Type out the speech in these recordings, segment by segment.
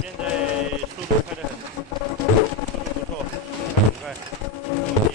现在速度快得很，速度不错，开很快，很稳定。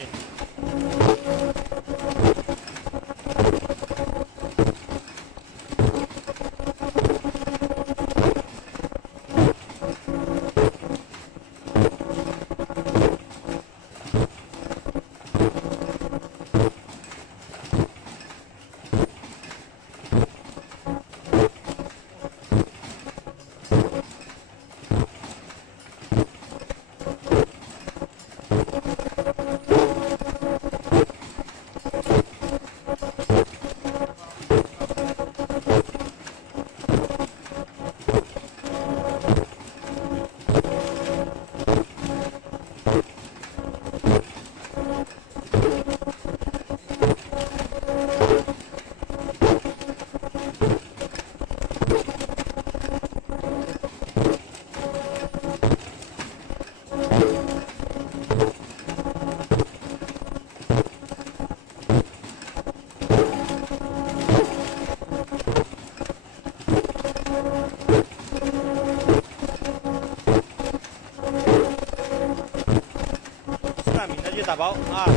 打包啊！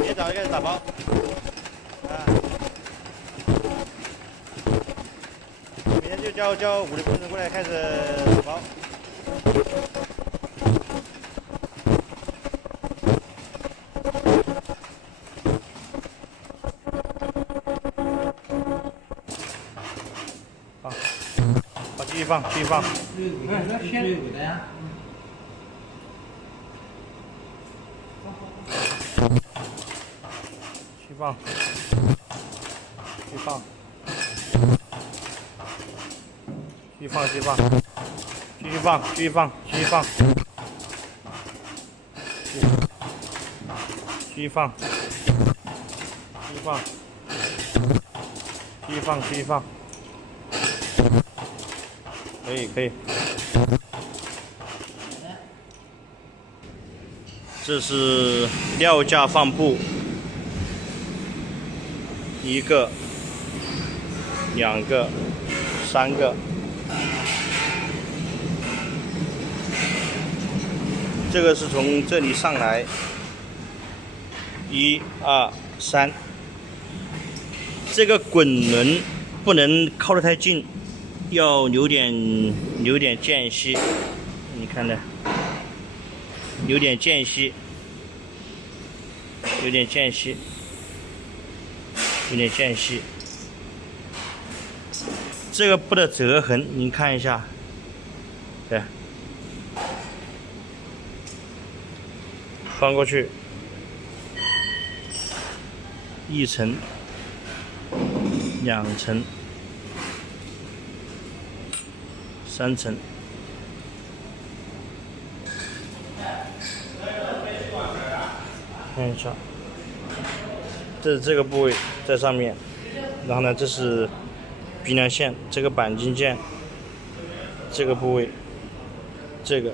别找开始打包啊！明天就叫5的工人过来开始打包。好，好，继续放，继续放。65的呀。放，继续放，继续放，继续放，继续放，继续放，继续放，继续放，继续放，继续放，继续放，可以，可以。这是料架放布。1个、2个、3个，这个是从这里上来，1、2、3。这个滚轮不能靠得太近，要留点间隙。你看呢？留点间隙，有点间隙。有点间隙，这个布的折痕，您看一下，对，翻过去，1层、2层、3层，看一下。这是这个部位在上面，然后呢，这是鼻梁线，这个钣金件，这个部位，这个